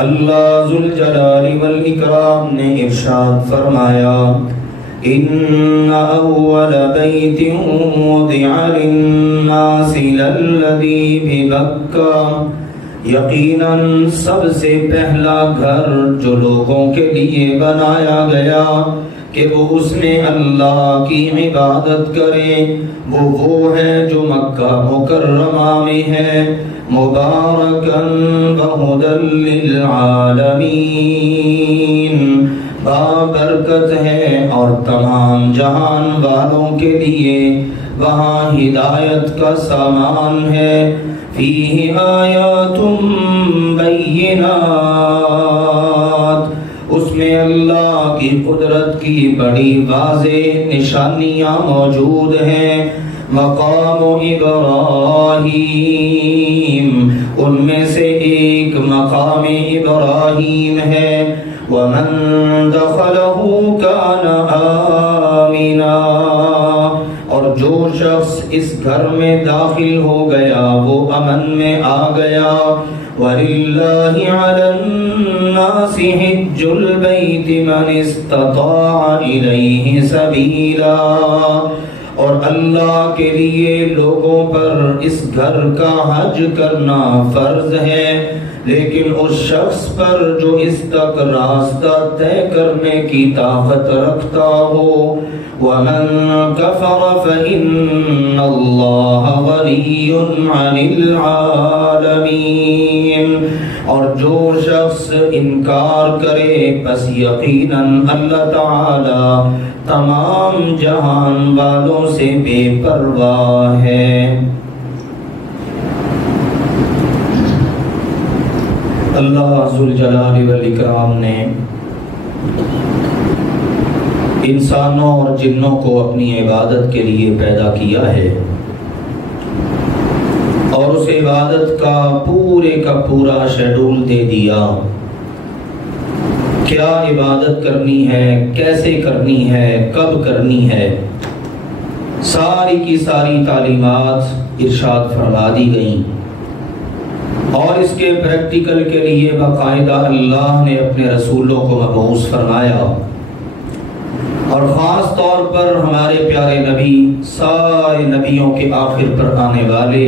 اللہ ذوالجلال والاکرام نے ارشاد فرمایا ان اول بیت وضع للناس للذی ببکہ، یقیناً سب سے پہلا گھر جو لوگوں کے لیے بنایا گیا کہ وہ اس میں اللہ کی عبادت کریں، وہ ہے جو مکہ مکرمہ میں ہے، مبارکاً وہدی للعالمین، بابرکت ہے اور تمام جہان والوں کے لیے وہاں ہدایت کا سامان ہے، فیہ آیات بینات، اس میں اللہ کی قدرت کی بڑی واضح نشانیاں موجود ہیں، مقام ابراہیم، ان میں سے ایک مقام ابراہیم ہے، ومن دخلہ کان آمنا، اور جو شخص اس گھر میں داخل ہو گیا وہ امن میں آ گیا، وَلِلَّهِ عَلَى النَّاسِ حِجُّ الْبَيْتِ مَنِ اسْتَطَاعَ إِلَيْهِ سَبِيلًا، اور اللہ کے لیے لوگوں پر اس گھر کا حج کرنا فرض ہے، لیکن اس شخص پر جو اس تک راستہ طے کرنے کی طاقت رکھتا ہو، وَمَن كَفَرَ فَإِنَّ اللَّهَ غَنِيٌّ عَنِ الْعَالَمِينَ، اور جو شخص انکار کرے پس یقیناً اللہ تعالی تمام جہان والوں سے بے پرواہ ہے۔ اللہ ذوالجلال والاکرام نے انسانوں اور جنوں کو اپنی عبادت کے لیے پیدا کیا ہے، اور اس عبادت کا پورا شیڈول دے دیا، کیا عبادت کرنی ہے، کیسے کرنی ہے، کب کرنی ہے، ساری کی ساری تعلیمات ارشاد فرما دی گئیں، اور اس کے پریکٹیکل کے لیے باقاعدہ اللہ نے اپنے رسولوں کو مبعوث فرمایا، اور خاص طور پر ہمارے پیارے نبی، سارے نبیوں کے آخر پر آنے والے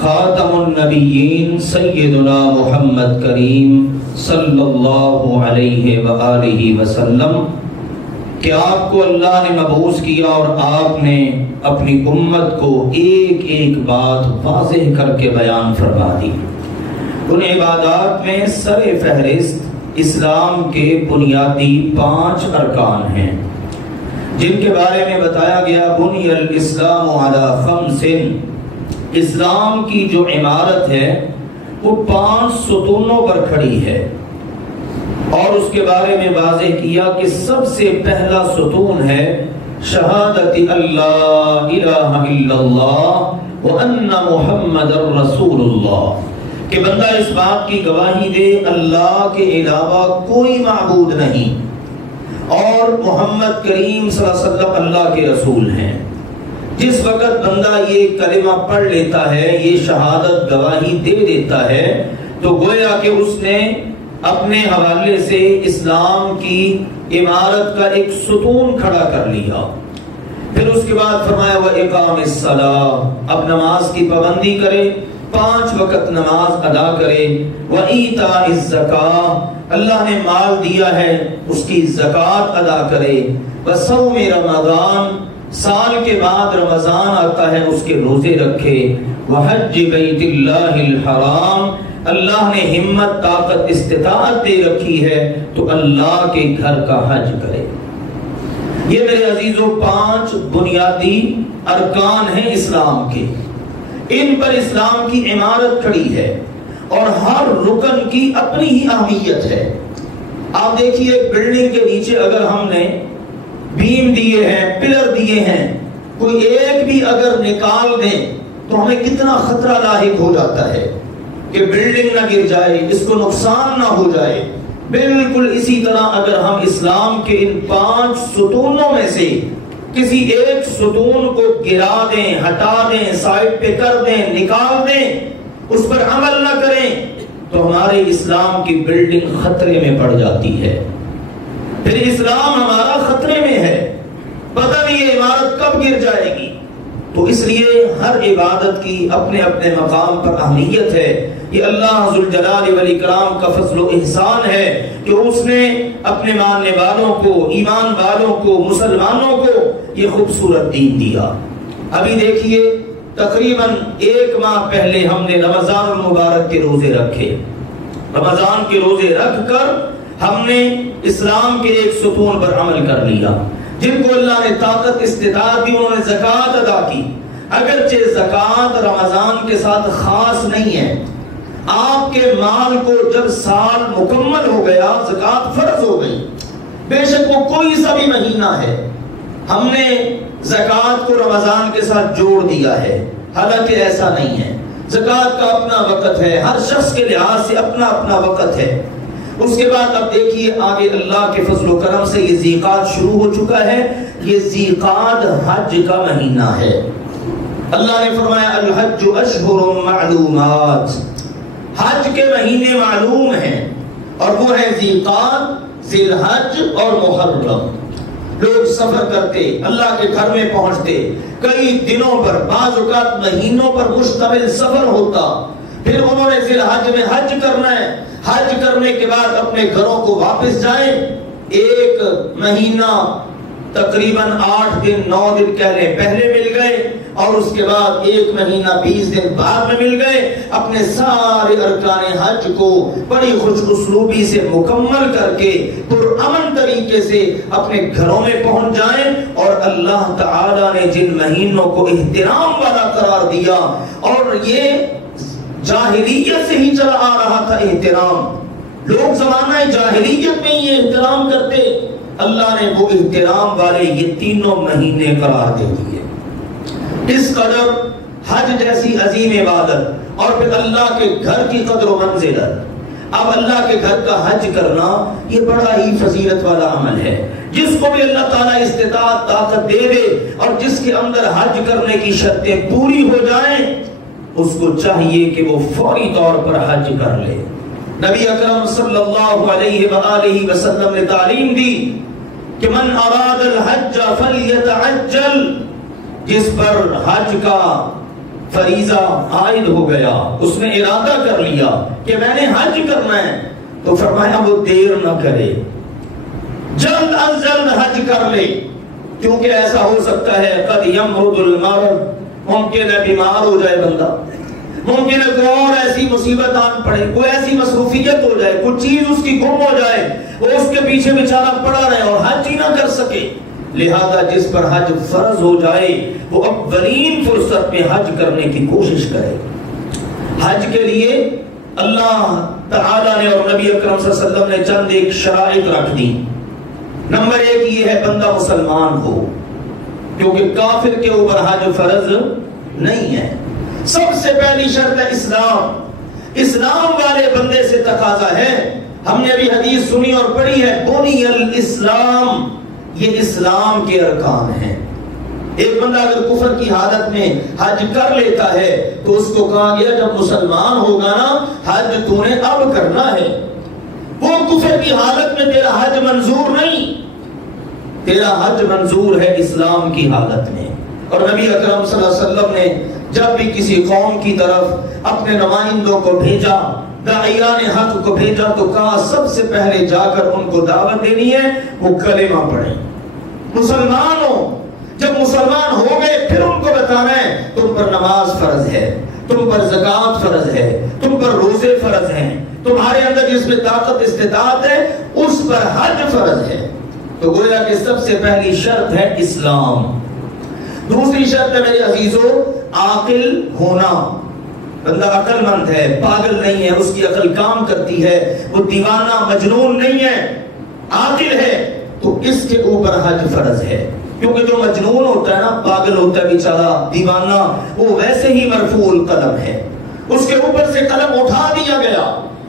خاتم النبیین سیدنا محمد کریم صلی اللہ علیہ وآلہ وسلم کہ آپ کو اللہ نے مبعوث کیا، اور آپ نے اپنی امت کو ایک ایک بات واضح کر کے بیان فرما دی۔ ان عبادات میں سر فہرست اسلام کے بنیادی 5 ارکان ہیں، جن کے بارے میں بتایا گیا بنی الاسلام علی 5، اسلام کی جو عمارت ہے وہ 5 ستونوں پر کھڑی ہے، اور اس کے بارے میں واضح کیا کہ سب سے پہلا ستون ہے شہادت اللہ الہ الا اللہ وان محمد رسول اللہ، کہ بندہ اس بات کی گواہی دے اللہ کے علاوہ کوئی معبود نہیں، اور محمد کریم صلی اللہ علیہ وسلم اللہ کے رسول ہیں۔ جس وقت بندہ یہ کلمہ پڑھ لیتا ہے، یہ شہادت گواہی دے دیتا ہے، تو گویا کہ اس نے اپنے حوالے سے اسلام کی عمارت کا ایک ستون کھڑا کر لیا۔ پھر اس کے بعد فرمایا وَإِقَامِ الصَّلَاةِ، اب نماز کی پابندی کرے، 5 وقت نماز ادا کرے، وَإِيتَاءِ الزَّكَاةِ، اللہ نے مال دیا ہے اس کی زکوٰۃ ادا کرے، وَصَوْمِ رمضان، سال کے بعد رمضان آتا ہے اس کے روزے رکھے، وَحَجِّ بَيْتِ اللَّهِ الْحَرَامِ، اللہ نے ہمت طاقت استطاعت دے رکھی ہے تو اللہ کے گھر کا حج کرے۔ یہ میرے عزیزوں 5 بنیادی ارکان ہیں اسلام کے، ان پر اسلام کی عمارت کھڑی ہے، اور ہر رکن کی اپنی ہی اہمیت ہے۔ آپ دیکھیے ایک بلڈنگ کے نیچے اگر ہم نے بیم دیے ہیں، پلر دیے ہیں، کوئی ایک بھی اگر نکال دیں تو ہمیں کتنا خطرہ لاحق ہو جاتا ہے کہ بلڈنگ نہ گر جائے، اس کو نقصان نہ ہو جائے۔ بالکل اسی طرح اگر ہم اسلام کے ان 5 ستونوں میں سے کسی ایک ستون کو گرا دیں، ہٹا دیں، سائڈ پہ کر دیں، نکال دیں، اس پر عمل نہ کریں، تو ہمارے اسلام کی بلڈنگ خطرے میں پڑ جاتی ہے، پھر اسلام ہمارا خطرے میں ہے، پتہ نہیں یہ عمارت کب گر جائے گی۔ تو اس لیے ہر عبادت کی اپنے اپنے مقام پر اہمیت ہے۔ یہ اللہ ذوالجلال والاکرام کا فضل و احسان ہے کہ اس نے اپنے ماننے والوں کو، ایمان والوں کو، مسلمانوں کو یہ خوبصورت دین دیا۔ ابھی دیکھیے تقریباً 1 ماہ پہلے ہم نے رمضان المبارک کے روزے رکھے۔ رمضان کے روزے رکھ کر ہم نے اسلام کے ایک ستون پر عمل کر لیا۔ جن کو اللہ نے طاقت استطاعت دی انہوں نے زکوٰۃ ادا کی۔ اگرچہ زکوٰۃ رمضان کے ساتھ خاص نہیں ہے، آپ کے مال کو جب سال مکمل ہو گیا زکوٰۃ فرض ہو گئی، بے شک وہ کوئی سا بھی مہینہ ہے، ہم نے زکوٰۃ کو رمضان کے ساتھ جوڑ دیا ہے، حالانکہ ایسا نہیں ہے۔ زکوٰۃ کا اپنا وقت ہے، ہر شخص کے لحاظ سے اپنا اپنا وقت ہے۔ اس کے بعد اب دیکھیے آگے اللہ کے فضل و کرم سے یہ ذیقعد شروع ہو چکا ہے۔ یہ ذیقعد حج کا مہینہ ہے۔ اللہ نے فرمایا الحج اشہر معلومات، حج کے مہینے معلوم ہیں، اور وہ ہے ذیقعد، ذی الحج اور محرم۔ لوگ سفر کرتے، اللہ کے گھر میں پہنچتے، کئی دنوں پر، بعض اوقات مہینوں پر مشتمل سفر ہوتا، پھر انہوں نے ذی الحج میں حج کرنا ہے، حج کرنے کے بعد اپنے گھروں کو واپس جائیں۔ 1 مہینہ تقریباً 8 دن 9 دن کہہ لیں پہلے مل گئے، اور اس کے بعد 1 مہینہ 20 دن بعد میں مل گئے، اپنے سارے ارکان حج کو بڑی خوش اسلوبی سے مکمل کر کے پرامن طریقے سے اپنے گھروں میں پہنچ جائیں۔ اور اللہ تعالیٰ نے جن مہینوں کو احترام والا قرار دیا، اور یہ جاہلیت سے ہی چلا آ رہا تھا احترام، لوگ زمانہ جاہلیت میں یہ احترام کرتے، اللہ نے وہ احترام والے یہ 3 مہینے قرار دے دیے۔ اس قدر حج جیسی عظیم عبادت، اور پھر اللہ کے گھر کی قدر و منزلت۔ اب اللہ کے گھر کا حج کرنا یہ بڑا ہی فضیلت والا عمل ہے۔ جس کو بھی اللہ تعالیٰ استطاعت طاقت دے دے اور جس کے اندر حج کرنے کی شرطیں پوری ہو جائیں، اس کو چاہیے کہ وہ فوری طور پر حج کر لے۔ نبی اکرم صلی اللہ علیہ وآلہ وسلم نے تعلیم دی کہ من اراد الحج فلیتعجل، جس پر حج کا فریضہ عائد ہو گیا، اس نے ارادہ کر لیا کہ میں نے حج کرنا ہے، تو فرمایا وہ دیر نہ کرے، جلد از جلد حج کر لے، کیونکہ ایسا ہو سکتا ہے قد یمرض المرض، ممکن ہے بیمار ہو جائے بندہ، ممکن ہے کوئی اور ایسی مصیبت آن پڑے، کوئی ایسی مصروفیت ہو جائے، کوئی چیز اس کی گم ہو جائے، وہ اس کے پیچھے بیچارہ پڑا رہے اور حج ہی نہ کر سکے۔ لہذا جس پر حج فرض ہو جائے وہ اولین فرصت میں حج کرنے کی کوشش کرے۔ حج کے لیے اللہ تعالیٰ نے اور نبی اکرم صلی اللہ علیہ وسلم نے چند ایک شرائط رکھ دی۔ نمبر 1 یہ ہے بندہ مسلمان ہو، کیونکہ کافر کے اوپر حج فرض نہیں ہے۔ سب سے پہلی شرط ہے اسلام، اسلام والے بندے سے تقاضا ہے۔ ہم نے بھی حدیث سنی اور پڑھی ہے، بنی الاسلام، یہ اسلام کے ارکان ہیں۔ ایک بندہ اگر کفر کی حالت میں حج کر لیتا ہے تو اس کو کہا گیا جب مسلمان ہوگا نا حج تو نے اب کرنا ہے۔ وہ کفر کی حالت میں تیرا حج منظور نہیں، تیرا حج منظور ہے اسلام کی حالت میں۔ اور نبی اکرم صلی اللہ علیہ وسلم نے جب بھی کسی قوم کی طرف اپنے نمائندوں کو بھیجا، داعیان حق کو بھیجا، تو کہا سب سے پہلے جا کر ان کو دعوت دینی ہے، وہ کلمہ پڑھیں، مسلمان ہو۔ جب مسلمان ہو گئے پھر ان کو بتانا ہے تم پر نماز فرض ہے، تم پر زکوٰۃ فرض ہے، تم پر روزے فرض ہیں، تمہارے اندر جس میں طاقت استطاعت ہے اس پر حج فرض ہے۔ تو گویا کہ سب سے پہلی شرط ہے اسلام۔ دوسری شرط ہے میرے عزیزو عاقل ہونا، بندہ عقل مند ہے، پاگل نہیں ہے، اس کی عقل کام کرتی ہے، وہ دیوانہ مجنون نہیں ہے، عاقل ہے، تو اس کے اوپر حج فرض ہے۔ کیونکہ جو مجنون ہوتا ہے نا، پاگل ہوتا ہے بیچارہ، دیوانہ، وہ ویسے ہی مرفوع القلم ہے، اس کے اوپر سے قلم اٹھا دیا گیا،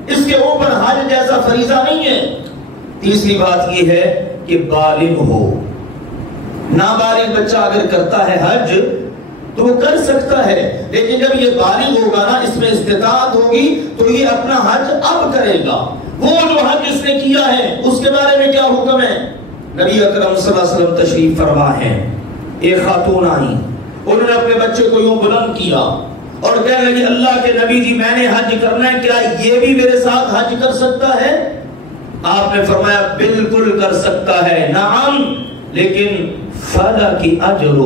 اس کے اوپر حج جیسا فریضہ نہیں ہے۔ تیسری بات یہ ہے کہ بالغ ہو۔ نابالغ بچہ اگر کرتا ہے حج تو وہ کر سکتا ہے، لیکن جب یہ بالغ ہوگا نا، اس میں استطاعت ہوگی، تو یہ اپنا حج اب کرے گا۔ وہ جو حج اس نے کیا ہے اس کے بارے میں کیا حکم ہے؟ نبی اکرم صلی اللہ علیہ وسلم تشریف فرما ہے، ایک خاتون آئی، انہوں نے اپنے بچے کو یوں بلند کیا اور کہنے لگی اللہ کے نبی جی میں نے حج کرنا ہے، کیا یہ بھی میرے ساتھ حج کر سکتا ہے؟ آپ نے فرمایا بالکل کر سکتا ہے، نعم، لیکن فلکی اجر،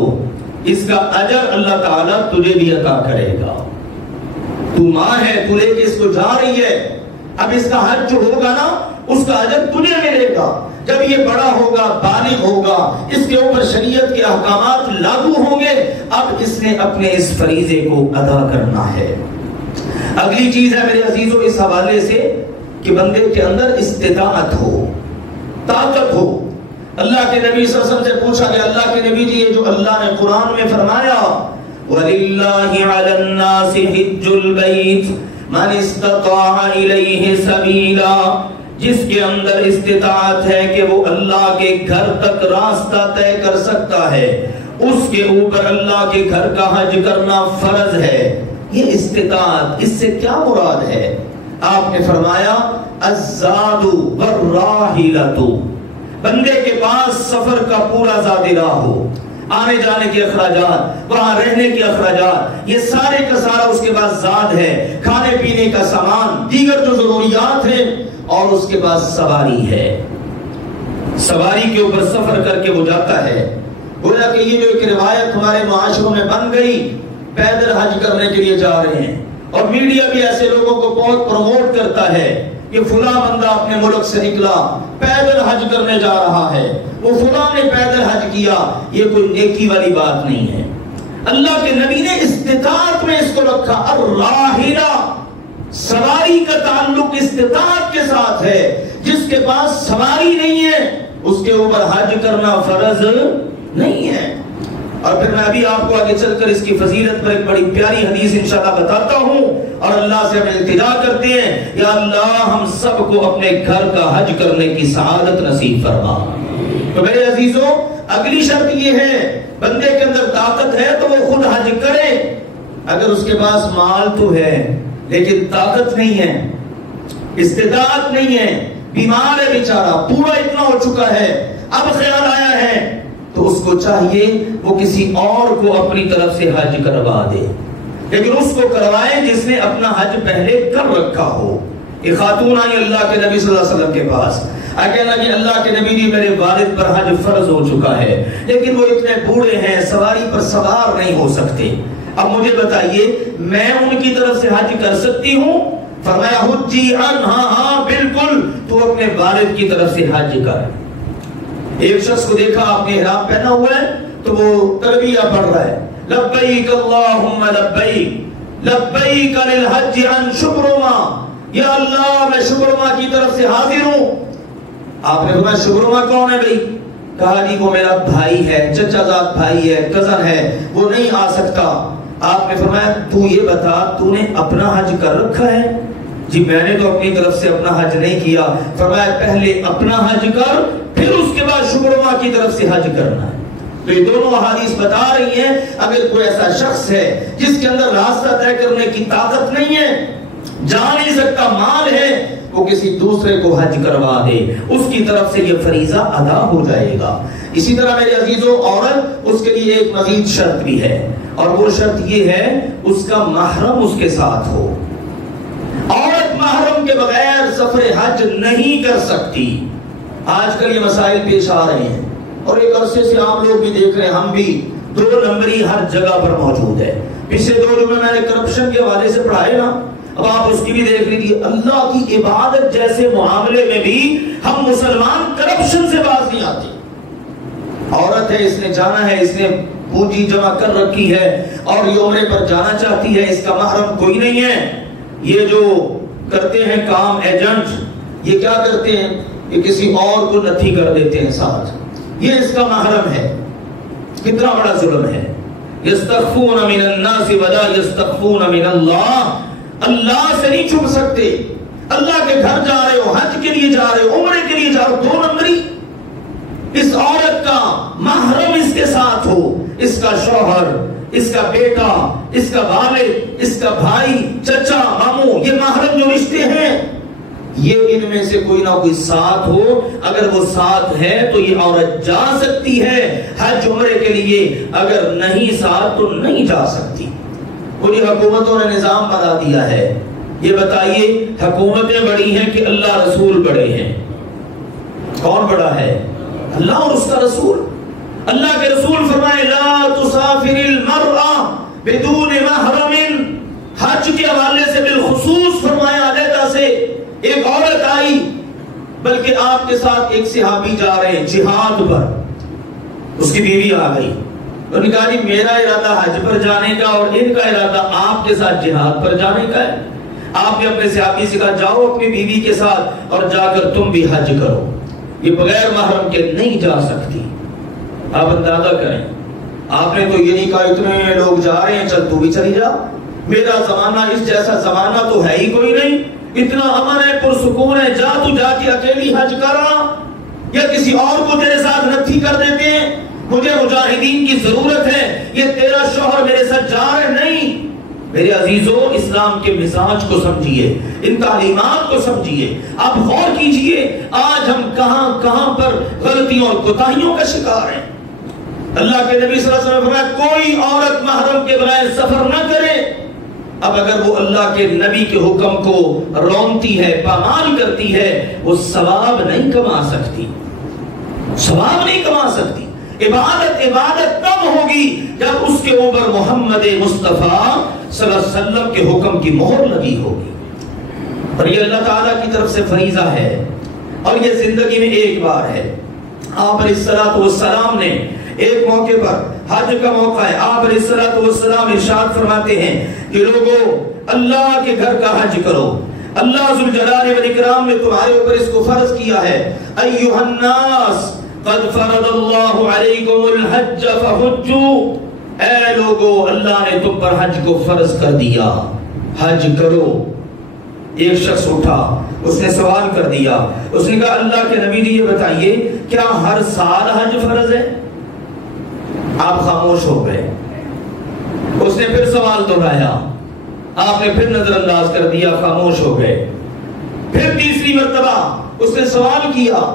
اس کا اجر اللہ تعالیٰ تجھے بھی عطا کرے گا۔ تو ماں ہے، تو لے کے اس کو جا رہی ہے، اب اس کا حج جو ہوگا نا اس کا اجر تجھے ملے گا۔ جب یہ بڑا ہوگا، بالغ ہوگا، اس کے اوپر شریعت کے احکامات لاگو ہوں گے، اب اس نے اپنے اس فریضے کو ادا کرنا ہے۔ اگلی چیز ہے میرے عزیزوں اس حوالے سے کہ بندے کے اندر استطاعت ہو، طاقت ہو۔ اللہ کے نبی صلی اللہ علیہ وسلم سے پوچھا کہ اللہ کے نبی جی یہ جو اللہ نے قرآن میں فرمایا وَلِلَّهِ عَلَى النَّاسِ حِجُّ الْبَيْتِ مَنِ اسْتَطَاعَ إِلَيْهِ سَبِيلًا، جس کے اندر استطاعت ہے کہ وہ اللہ کے گھر تک راستہ طے کر سکتا ہے، اس کے اوپر اللہ کے گھر کا حج کرنا فرض ہے۔ یہ استطاعت، اس سے کیا مراد ہے؟ آپ نے فرمایا الزاد والراحلۃ، بندے کے پاس سفر کا پورا زاد راہ ہو، آنے جانے کے اخراجات، وہاں رہنے کے اخراجات، یہ سارے کا سارا اس کے پاس زاد ہے، کھانے پینے کا سامان، دیگر جو ضروریات ہیں، اور اس کے پاس سواری ہے، سواری کے اوپر سفر کر کے وہ جاتا ہے۔ گویا کہ یہ جو ایک روایت ہمارے معاشروں میں بن گئی، پیدل حج کرنے کے لیے جا رہے ہیں، اور میڈیا بھی ایسے لوگوں کو بہت پروموٹ کرتا ہے کہ فلاں بندہ اپنے ملک سے نکلا پیدل حج کرنے جا رہا ہے، وہ فلاں نے پیدل حج کیا۔ یہ کوئی نیکی والی بات نہیں ہے۔ اللہ کے نبی نے استطاعت میں اس کو رکھا، الراحلہ، سواری کا تعلق استطاعت کے ساتھ ہے۔ جس کے پاس سواری نہیں ہے اس کے اوپر حج کرنا فرض نہیں ہے۔ اور پھر میں ابھی آپ کو آگے چل کر اس کی فضیلت پر ایک بڑی پیاری حدیث انشاءاللہ بتاتا ہوں، اور اللہ سے ہم التجا کرتے ہیں یا اللہ ہم سب کو اپنے گھر کا حج کرنے کی سعادت نصیب فرما۔ تو میرے عزیزوں اگلی شرط یہ ہے، بندے کے اندر طاقت ہے تو وہ خود حج کرے۔ اگر اس کے پاس مال تو ہے لیکن طاقت نہیں ہے، استطاعت نہیں ہے، بیمار ہے بیچارہ، پورا اتنا ہو چکا ہے، اب خیال آیا ہے، تو اس کو چاہیے وہ کسی اور کو اپنی طرف سے حج کروا دے، لیکن اس کو کروائے جس نے اپنا حج پہلے کر رکھا ہو۔ ایک خاتون آئی اللہ کے نبی صلی اللہ علیہ وسلم کے پاس، کہنا کہ اللہ کے نبی جی میرے والد پر حج فرض ہو چکا ہے، لیکن وہ اتنے بوڑھے ہیں، سواری پر سوار نہیں ہو سکتے، اب مجھے بتائیے میں ان کی طرف سے حج کر سکتی ہوں؟ فرمایا حجی ان، ہاں بالکل، تو اپنے والد کی طرف سے حج کر۔ ایک شخص کو دیکھا آپ نے احرام پہنا ہوا ہے تو وہ تلبیہ پڑھ رہا ہے، لبیک اللہم لبیک لبیک للحج عن شبرما، یا اللہ میں شبرما کی طرف سے حاضر ہوں۔ آپ نے فرمایا شبرما کون ہے بھائی؟ کہا جی وہ میرا بھائی ہے، چچا زاد بھائی ہے، کزن ہے، وہ نہیں آ سکتا۔ آپ نے فرمایا تو یہ بتا تو نے اپنا حج کر رکھا ہے؟ جی میں نے تو اپنی طرف سے اپنا حج نہیں کیا۔ فرمایا پہلے اپنا حج کر پھر اس کے بعد شبرما کی طرف سے حج کرنا ہے۔ تو یہ دونوں احادیث بتا رہی ہیں اگر کوئی ایسا شخص ہے جس کے اندر راستہ طے کرنے کی طاقت نہیں ہے، جا نہیں سکتا، مال ہے، وہ کسی دوسرے کو حج کروا دے، اس کی طرف سے یہ فریضہ ادا ہو جائے گا۔ اسی طرح میرے عزیزوں عورت، اس کے لیے ایک مزید شرط بھی ہے، اور وہ شرط یہ ہے اس کا محرم اس کے ساتھ ہو۔ عورت محرم کے بغیر سفر حج نہیں کر سکتی۔ آج کل یہ مسائل پیش آ رہے ہیں اور ایک عرصے سے آپ لوگ بھی دیکھ رہے ہیں، ہم بھی، 2 نمبری ہر جگہ پر موجود ہے۔ پچھلے 2 دنوں میں نے کرپشن کے حوالے سے پڑھائے نا، اب آپ اس کی بھی دیکھ لیجیے۔ اللہ کی عبادت جیسے معاملے میں بھی ہم مسلمان کرپشن سے باز نہیں آتے۔ عورت ہے، اس نے جانا ہے، اس نے پونجی جمع کر رکھی ہے اور یہ عمرے پر جانا چاہتی ہے، اس کا محرم کوئی نہیں ہے۔ یہ جو کرتے ہیں کام ایجنٹ، یہ کیا کرتے ہیں؟ یہ کسی اور کو نتھی کر دیتے ہیں ساتھ، یہ اس کا محرم ہے۔ کتنا بڑا ظلم ہے۔ یستخفون من الناس ولا یستخفون من اللہ، اللہ سے نہیں چھپ سکتے۔ اللہ کے گھر جا رہے ہو، حج کے لیے جا رہے ہو، عمرے کے لیے جا رہے ہو، 2 نمبری اس عورت کا محرم اس کے ساتھ ہو، اس کا شوہر، اس کا بیٹا، اس کا والد، اس کا بھائی، چچا، ماموں، یہ محرم جو رشتے ہیں، یہ ان میں سے کوئی نہ کوئی ساتھ ہو. اگر وہ ساتھ ہے تو یہ عورت جا سکتی ہے حج عمرے کے لیے، اگر نہیں ساتھ تو نہیں جا سکتی. پوری حکومتوں نے نظام بنا دیا ہے. یہ بتائیے حکومتیں بڑی ہیں کہ اللہ رسول بڑے ہیں؟ کون بڑا ہے؟ اللہ اور اس کا رسول. اللہ کے رسول فرمائے لا تسافر المرأة بدون محرم. حج کے حوالے سے بالخصوص فرمایا علیحدہ سے ایک عورت آئی، بلکہ آپ کے ساتھ ایک صحابی جا رہے ہیں جہاد پر، اس کی بیوی آ گئی. انہوں نے کہا جی میرا ارادہ حج پر جانے کا اور ان کا ارادہ آپ کے ساتھ جہاد پر جانے کا ہے. آپ نے اپنے صحابی سے کہا جاؤ اپنی بیوی کے ساتھ اور جا کر تم بھی حج کرو. یہ بغیر محرم کے نہیں جا سکتی. آپ اندازہ کریں، آپ نے تو یہ نہیں کہا اتنے لوگ جا رہے ہیں چل تو بھی چلی جا. میرا زمانہ اس جیسا زمانہ تو ہے ہی کوئی نہیں، اتنا امن ہے، پرسکون ہے، جا تو جا کے اکیلی حج کرا، یا کسی اور کو تیرے ساتھ نتھی کر دیتے ہیں. مجھے مجاہدین کی ضرورت ہے، یہ تیرا شوہر میرے ساتھ جا رہے نہیں. میرے عزیزو، اسلام کے مزاج کو سمجھیے، ان تعلیمات کو سمجھیے. آپ غور کیجئے آج ہم کہاں کہاں پر غلطیوں اور کوتاہیوں کا شکار ہیں. اللہ کے نبی صلی اللہ علیہ وسلم نے فرمایا کوئی عورت محرم کے بغیر سفر نہ کرے. اب اگر وہ اللہ کے نبی کے حکم کو رونتی ہے، پامال کرتی ہے، وہ ثواب نہیں کما سکتی. ثواب نہیں کما سکتی. عبادت تب ہوگی جب اس کے اوپر محمد مصطفیٰ صلی اللہ علیہ وسلم کے حکم کی مہر لگی ہوگی. اور یہ اللہ تعالیٰ کی طرف سے فریضہ ہے، اور یہ زندگی میں ایک بار ہے. آپ علیہ الصلوۃ والسلام نے ایک موقع پر، حج کا موقع ہے، آپ علیہ الصلوۃ والسلام ارشاد فرماتے ہیں کہ لوگو اللہ کے گھر کا حج کرو. اللہ ذوالجلال والاکرام نے تمہارے اوپر اس کو فرض کیا ہے. ایھا الناس قد فرض اللہ علیکم الحج فحجوا. اے لوگو اللہ نے تم پر حج کو فرض کر دیا، حج کرو. ایک شخص اٹھا، اس نے سوال کر دیا، اس نے کہا اللہ کے نبی جی یہ بتائیے کیا ہر سال حج فرض ہے؟ آپ خاموش ہو گئے. اس نے پھر سوال دہرایا، آپ نے پھر نظر انداز کر دیا، خاموش ہو گئے. پھر تیسری مرتبہ اس نے سوال کیا،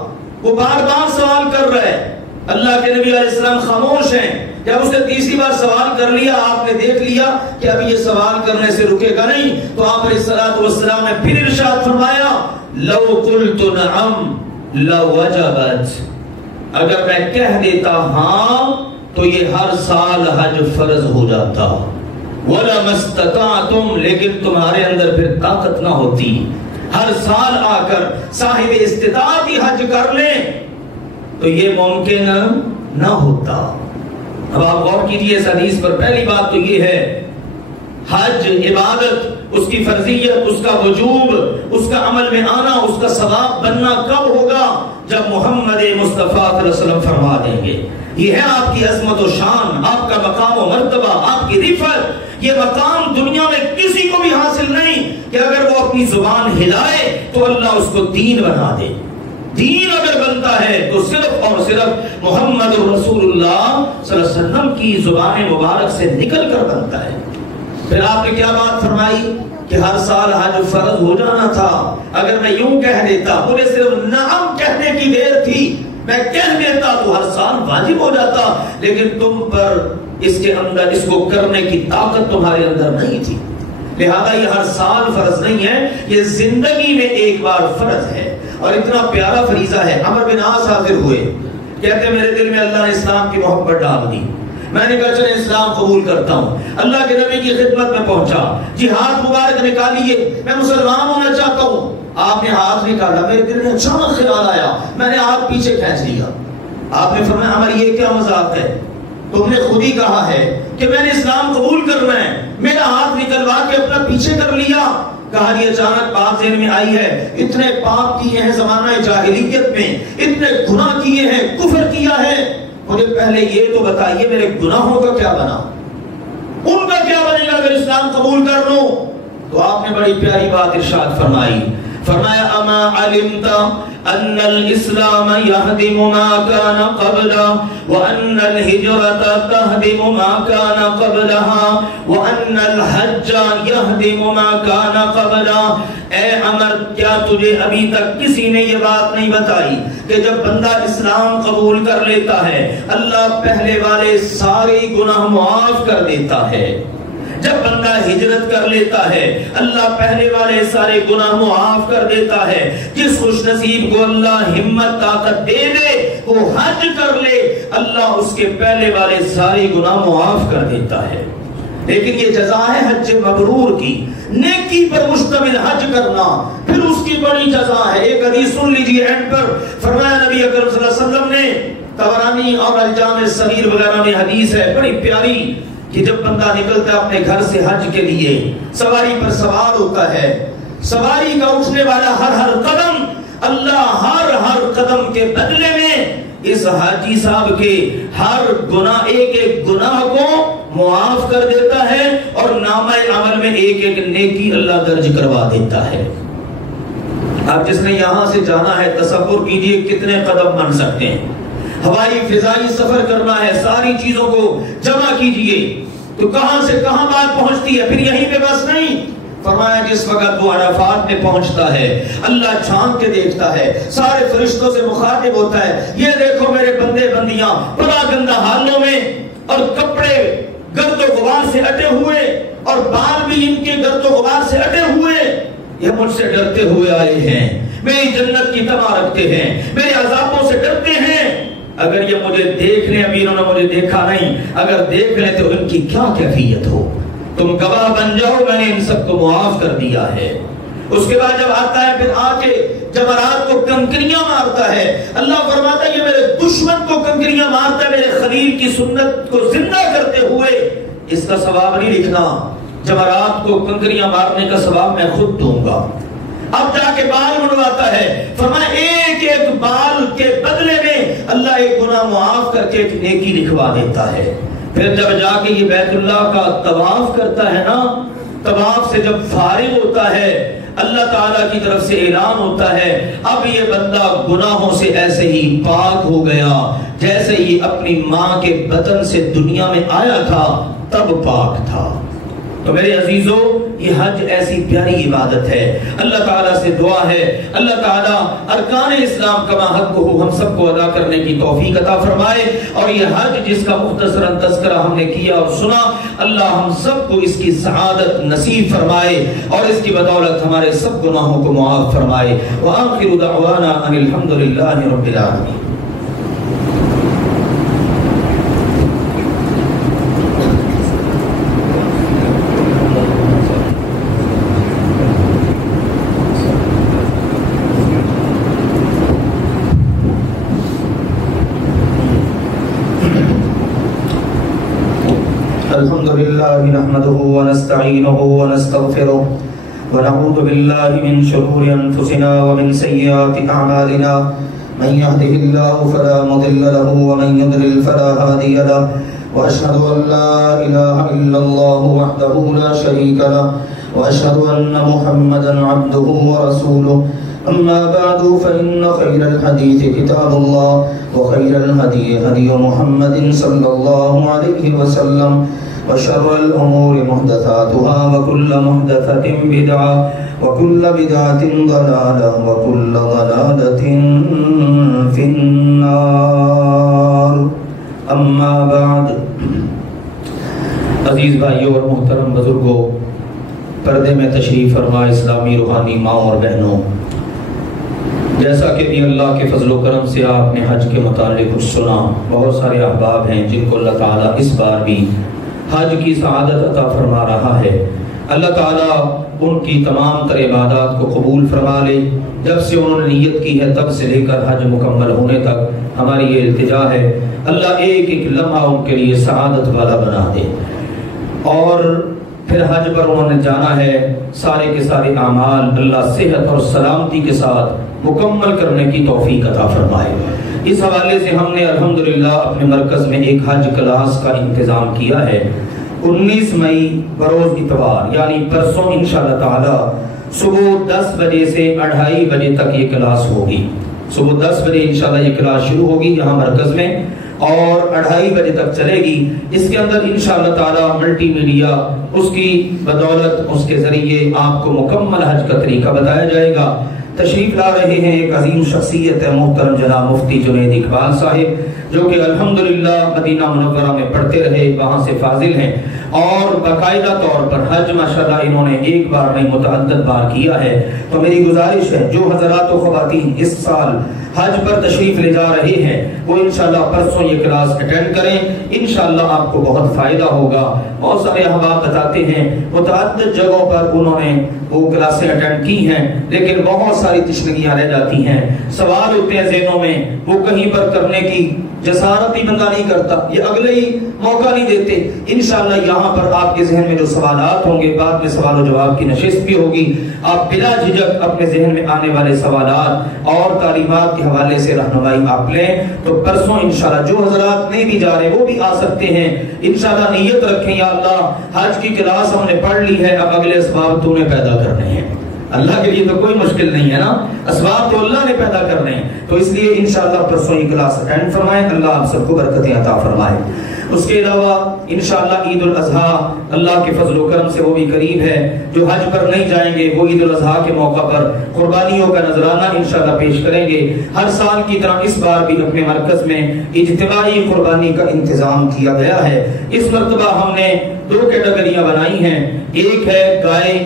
وہ بار بار سوال کر رہے. اللہ کے نبی علیہ السلام خاموش ہیں. جب اس نے تیسری بار سوال کر لیا، آپ نے دیکھ لیا کہ اب یہ سوال کرنے سے رکے گا نہیں، تو آپ علیہ الصلوۃ والسلام نے پھر ارشاد فرمایا لو قلت نعم لوجبت. اگر میں کہہ دیتا ہاں تو یہ ہر سال حج فرض ہو جاتا. وَلَمَا اسْتَطَعْتُمْ، لیکن تمہارے اندر پھر طاقت نہ ہوتی. ہر سال آ کر صاحب استطاعت ہی حج کر لیں تو یہ ممکن نہ ہوتا. اب آپ غور کیجئے اس حدیث پر. پہلی بات تو یہ ہے حج عبادت، اس کی فرضیت، اس کا وجوب، اس کا عمل میں آنا، اس کا ثواب بننا کب ہوگا؟ جب محمد مصطفیٰ صلی اللہ علیہ وسلم فرما دیں گے. یہ ہے آپ کی عظمت و شان، آپ کا مقام و مرتبہ، آپ کی رفعت. یہ مقام دنیا میں کسی کو بھی حاصل نہیں کہ اگر وہ اپنی زبان ہلائے تو اللہ اس کو دین بنا دے. دین اگر بنتا ہے تو صرف اور صرف محمد رسول اللہ صلی اللہ علیہ وسلم کی زبان مبارک سے نکل کر بنتا ہے. پھر آپ نے کیا بات فرمائی کہ ہر سال حج فرض ہو جانا تھا. اگر میں یوں کہہ دیتا، مجھے صرف نعم کہنے کی دیر تھی، میں کہہ دیتا تو ہر سال واجب ہو جاتا، لیکن تم پر اس کے اندر اس کو کرنے کی طاقت تمہارے اندر نہیں تھی. لہذا یہ ہر سال فرض نہیں ہے، یہ زندگی میں ایک بار فرض ہے. اور اتنا پیارا فریضہ ہے. عمر بن عاص حاضر ہوئے، کہتے میرے دل میں اللہ نے اسلام کی محبت ڈال دی. میں نے کہا چلے اسلام قبول کرتا ہوں. اللہ کے نبی کی خدمت میں پہنچا، جی ہاتھ مبارک نکالیے، میں مسلمان ہونا چاہتا ہوں. آپ نے ہاتھ نکالا، میرے دل میں اچانک خیال آیا، میں نے ہاتھ پیچھے کھینچ لیا. آپ نے فرمایا عمر یہ کیا مذاق ہے؟ تم نے خود ہی کہا ہے کہ میں نے اسلام قبول کرنا ہے، میرا ہاتھ نکلوا کے اپنا پیچھے کر لیا. کہا یہ اچانک بات ذہن میں آئی ہے، اتنے پاپ کیے ہیں زمانہ جاہلیت میں، اتنے گناہ کیے ہیں، کفر کیا ہے، مجھے پہلے یہ تو بتائیے میرے گناہوں کا کیا بنا، ان کا کیا بنے گا اگر اسلام قبول کر لوں؟ تو آپ نے بڑی پیاری بات ارشاد فرمائی. فرمایا اما علمت ان الاسلام يهدم ما كان قبله وان الهجرة تهدم ما كان قبلها وان الحج يهدم ما كان قبله. اے عمر کیا تجھے ابھی تک کسی نے یہ بات نہیں بتائی کہ جب بندہ اسلام قبول کر لیتا ہے اللہ پہلے والے سارے گناہ معاف کر دیتا ہے؟ جب بندہ ہجرت کر لیتا ہے اللہ پہلے والے سارے گناہ معاف کر دیتا ہے. جس خوش نصیب کو اللہ ہمت طاقت دے دے وہ حج کر لے اللہ اس کے پہلے والے سارے گناہ معاف کر دیتا ہے. لیکن یہ جزا ہے حج مبرور کی، نیکی پر مشتمل حج کرنا، پھر اس کی بڑی جزا ہے. ایک حدیث سن لیجیے اینڈ پر. فرمایا نبی اکرم صلی اللہ علیہ وسلم نے، طبرانی اور الجامع الصغیر وغیرہ میں حدیث ہے بڑی پیاری، کہ جب بندہ نکلتا ہے اپنے گھر سے حج کے لیے سواری پر سوار ہوتا ہے، سواری کا اٹھنے والا ہر قدم اللہ ہر قدم کے بدلے میں اس حاجی صاحب کے ہر گناہ ایک گناہ کو معاف کر دیتا ہے اور نامہ عمل میں ایک نیکی اللہ درج کروا دیتا ہے. اب جس نے یہاں سے جانا ہے تصور کیجئے کتنے قدم بن سکتے ہیں. ہوائی فضائی سفر کرنا ہے، ساری چیزوں کو جمع کیجئے تو کہاں سے کہاں بات پہنچتی ہے. پھر یہیں پہ بس نہیں، فرمایا جس وقت وہ عرفات میں پہنچتا ہے اللہ چھان کے دیکھتا ہے، سارے فرشتوں سے مخاطب ہوتا ہے، یہ دیکھو میرے بندے بندیاں بڑا گندہ حالوں میں اور کپڑے گرد و غبار سے اٹے ہوئے اور بال بھی ان کے گرد و غبار سے اٹے ہوئے، یہ مجھ سے ڈرتے ہوئے آئے ہیں، میری جنت کی تما رکھتے ہیں، میرے عذابوں سے ڈرتے ہیں. اگر یہ مجھے دیکھ لیں، ابھی انہوں نے مجھے دیکھا نہیں، اگر دیکھ لیں تو ان کی کیا کیفیت ہو. تم گواہ بن جاؤ میں نے ان سب کو معاف کر دیا ہے. اس کے بعد جب آتا ہے پھر آ کے جمرات کو کنکریاں مارتا ہے. اللہ فرماتا ہے یہ میرے دشمن کو کنکریاں مارتا ہے، میرے خلیل کی سنت کو زندہ کرتے ہوئے اس کا ثواب نہیں لکھنا، جمرات کو کنکریاں مارنے کا ثواب میں خود دوں گا. اب جا کے بال منڈواتا ہے، فرمایا ایک ایک بال کے بدلے میں اللہ ایک گناہ معاف کر کے ایک نیکی لکھوا دیتا ہے. پھر جب جا کے یہ بیت اللہ کا طواف کرتا ہے نا، طواف سے جب فارغ ہوتا ہے اللہ تعالیٰ کی طرف سے اعلان ہوتا ہے اب یہ بندہ گناہوں سے ایسے ہی پاک ہو گیا جیسے یہ اپنی ماں کے بطن سے دنیا میں آیا تھا تب پاک تھا. تو میرے عزیزو یہ حج ایسی پیاری عبادت ہے. اللہ تعالیٰ سے دعا ہے اللہ تعالیٰ ارکان اسلام کما حق کو ہم سب کو ادا کرنے کی توفیق عطا فرمائے. اور یہ حج جس کا مختصراً تذکرہ ہم نے کیا اور سنا اللہ ہم سب کو اس کی سعادت نصیب فرمائے اور اس کی بدولت ہمارے سب گناہوں کو معاف فرمائے. وآخر دعوانا ان الحمدللہ رب العالمین. الحمد لله نحمده ونستعينه ونستغفره ونعوذ بالله من شرور أنفسنا ومن سيئات أعمالنا من يهده الله فلا مضل له ومن يضلل فلا هادي له وأشهد أن لا إله إلا الله وحده لا شريك له وأشهد أن محمدا عبده ورسوله. أما بعد فإن خير الحديث كتاب الله وخير الهدي هدي محمد صلى الله عليه وسلم وشر الأمور محدثاتها وكل محدثة بدعة وكل بدعة ضلالة وكل ضلالة في النار. أما بعد. عزیز بھائیوں اور محترم بزرگوں، پردے میں تشریف فرما اسلامی روحانی ماں اور بہنوں، جیسا کہ بھی اللہ کے فضل و کرم سے آپ نے حج کے متعلق کچھ سنا، بہت سارے احباب ہیں جن کو اللہ تعالیٰ اس بار بھی حج کی سعادت عطا فرما رہا ہے. اللہ تعالیٰ ان کی تمام تر عبادات کو قبول فرما لے. جب سے انہوں نے نیت کی ہے تب سے لے کر حج مکمل ہونے تک ہماری یہ التجا ہے اللہ ایک ایک لمحہ ان کے لیے سعادت والا بنا دے. اور پھر حج پر انہوں نے جانا ہے، سارے کے سارے اعمال اللہ صحت اور سلامتی کے ساتھ مکمل کرنے کی توفیق عطا فرمائے. اس حوالے سے ہم نے الحمدللہ اپنے مرکز میں ایک حج کلاس کا انتظام کیا ہے. 19 مئی بروز اتوار یعنی پرسوں انشاءاللہ تعالی صبح 10 بجے سے 2:30 بجے تک یہ کلاس ہوگی. صبح 10 بجے انشاءاللہ یہ کلاس شروع ہوگی یہاں مرکز میں اور 2:30 بجے تک چلے گی. اس کے اندر انشاءاللہ تعالی ملٹی میڈیا اس کی بدولت اس کے ذریعے آپ کو مکمل حج کا طریقہ بتایا جائے گا. تشریف لا رہے ہیں ایک عظیم شخصیت ہے محترم جناب مفتی جنید اقبال صاحب جو کہ الحمدللہ مدینہ منورہ میں پڑھتے رہے وہاں سے فاضل ہیں اور باقاعدہ طور پر حج ماشاءاللہ انہوں نے ایک بار نہیں متعدد بار کیا ہے. تو میری گزارش ہے جو حضرات و خواتین اس سال حج پر تشریف لے جا رہے ہیں وہ انشاءاللہ پرسوں یہ کلاس اٹینڈ کریں. انشاءاللہ آپ کو بہت فائدہ ہوگا. بہت سارے احباب بتاتے ہیں متعدد جگہوں پر انہوں نے وہ کلاسیں اٹینڈ کی ہیں لیکن بہت ساری تشنگیاں رہ جاتی ہیں. سوال ہوتے ہیں ذہنوں میں وہ کہیں پر کرنے کی جسارت ہی بندہ نہیں کرتا یہ اگلے ہی موقع نہیں دیتے. انشاءاللہ یہاں پر آپ کے ذہن میں جو سوالات ہوں گے بعد میں سوال و جواب کی نشست بھی ہوگی. آپ بلا جھجک اپنے ذہن میں آنے والے سوالات اور تعلیمات کے حوالے سے رہنمائی آپ لیں. تو پرسوں انشاءاللہ جو حضرات نہیں بھی جا رہے وہ بھی آ سکتے ہیں. انشاءاللہ نیت رکھیں یا اللہ حج کی کلاس ہم نے پڑھ لی ہے اب اگلے اسباب تو نے پیدا کرنے ہیں. اللہ کے لیے تو کوئی مشکل نہیں ہے نا اسباب تو اللہ نے پیدا کرنے ہیں. تو اس لیے انشاءاللہ پرسوں یہ کلاس اٹینڈ فرمائیں. اللہ آپ سب کو برکتیں عطا فرمائے. اس کے علاوہ انشاءاللہ عید الاضحیٰ اللہ کے فضل و کرم سے وہ بھی قریب ہے. جو حج پر نہیں جائیں گے وہ عید الاضحیٰ کے موقع پر قربانیوں کا نذرانہ انشاءاللہ پیش کریں گے. ہر سال کی طرح اس بار بھی اپنے مرکز میں اجتماعی قربانی کا انتظام کیا گیا ہے. اس مرتبہ ہم نے 2 کیٹیگریاں بنائی ہیں. ایک ہے گائے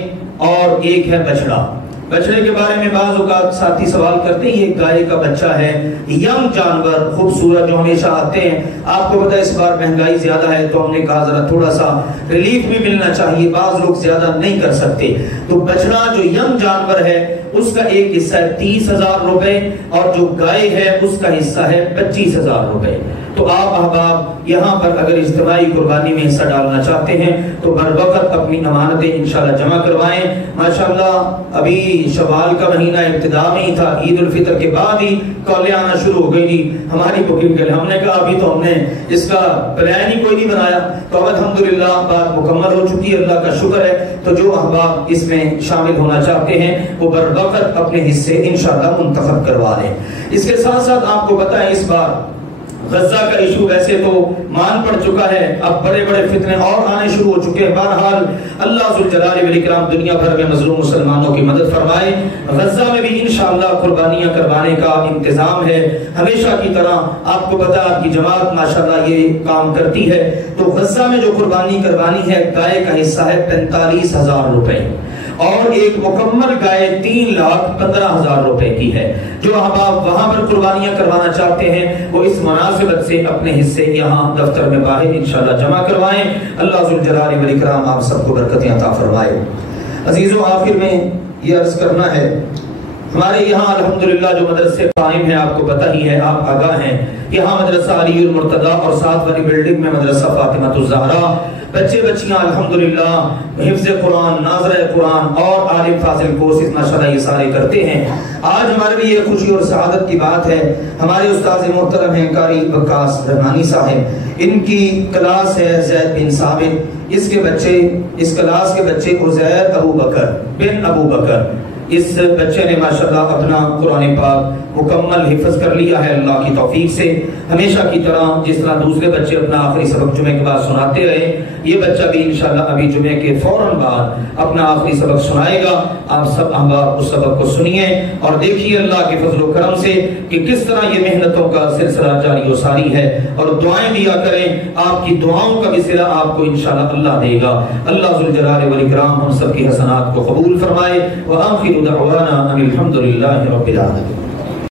اور ایک ہے بچڑا. بچڑے کے بارے میں بعض اوقات ساتھی سوال کرتے ہیں یہ گائے کا بچہ ہے ینگ جانور خوبصورت جو ہمیشہ آتے ہیں. آپ کو پتہ ہے اس بار مہنگائی زیادہ ہے تو ہم نے کہا ذرا تھوڑا سا ریلیف بھی ملنا چاہیے. بعض لوگ زیادہ نہیں کر سکتے تو بچڑا جو ینگ جانور ہے اس کا ایک حصہ ہے 30,000 روپے اور جو گائے ہے اس کا حصہ ہے 25,000 روپے. تو آپ احباب یہاں پر اگر اجتماعی قربانی میں حصہ ڈالنا چاہتے ہیں تو بر وقت اپنی امانتیں انشاءاللہ جمع کروائیں. ماشاءاللہ ابھی شوال کا مہینہ ابتدا میں ہی تھا عید الفطر کے بعد ہی کالیں آنا شروع ہو گئی جی ہماری بکنگ کے لیے. ہم نے کہا ابھی تو ہم نے اس کا پلان ہی کوئی نہیں بنایا. تو اب الحمدللہ بات مکمل ہو چکی ہے اللہ کا شکر ہے. تو جو احباب اس میں شامل ہونا چاہتے ہیں وہ بر وقت اپنے حصے انشاءاللہ منتخب کروا لیں. اس کے ساتھ ساتھ آپ کو بتائیں اس بار غزہ کا ایشو ویسے تو مان پڑ چکا ہے اب بڑے بڑے فتنے اور آنے شروع ہو چکے ہیں. بہرحال اللہ ذوالجلال والاکرام دنیا بھر میں مظلوم مسلمانوں کی مدد فرمائے. غزہ میں بھی انشاءاللہ قربانیاں کروانے کا انتظام ہے ہمیشہ کی طرح. آپ کو پتہ آپ کی جماعت ماشاءاللہ یہ کام کرتی ہے. تو غزہ میں جو قربانی کروانی ہے گائے کا حصہ ہے 45,000 روپے اور ایک مکمل گائے 3,15,000 روپے کی ہے. جو احباب وہاں پر قربانیاں کروانا چاہتے ہیں وہ اس مناسبت سے اپنے حصے یہاں دفتر میں باہر انشاءاللہ جمع کروائیں. اللہ ذوالجلال والاکرام آپ سب کو برکتیں عطا فرمائے. عزیزوں آخر میں یہ عرض کرنا ہے ہمارے یہاں الحمدللہ جو مدرسے قائم ہیں آپ کو پتہ ہی ہے آپ آگاہ ہیں. یہاں مدرسہ علی المرتضیٰ اور ساتھ والی بلڈنگ میں مدرسہ فاطمہ الزہرا. بچے بچیاں الحمدللہ حفظ قرآن ناظرہ قرآن اور عالم فاضل کورسز ماشاءاللہ یہ سارے کرتے ہیں. آج ہمارے لیے یہ خوشی اور سعادت کی بات ہے ہمارے استاذ محترم ہیں قاری وقاص رحمانی صاحب. ان کی کلاس ہے زید بن ثابت. اس کے بچے اس کلاس کے بچے عزیر ابو بکر بن ابو بکر اس بچے نے ماشاءاللہ اپنا قرآن پاک مکمل حفظ کر لیا ہے اللہ کی توفیق سے. ہمیشہ کی طرح جس طرح دوسرے بچے اپنا آخری سبق جمعے کے بعد سناتے رہے یہ بچہ بھی انشاءاللہ ابھی جمعے کے فوراً بعد اپنا آخری سبق سنائے گا. آپ سب احباب اس سبق کو سنیے اور دیکھیے اللہ کے فضل و کرم سے کہ کس طرح یہ محنتوں کا سلسلہ جاری و ساری ہے. اور دعائیں دیا کریں آپ کی دعاؤں کا بھی صلہ آپ کو انشاءاللہ اللہ دے گا. اللہ ذوالجلال والاکرام ہم سب کی حسنات کو قبول فرمائے. وآخر دعوانا ان الحمدللہ رب العالمین.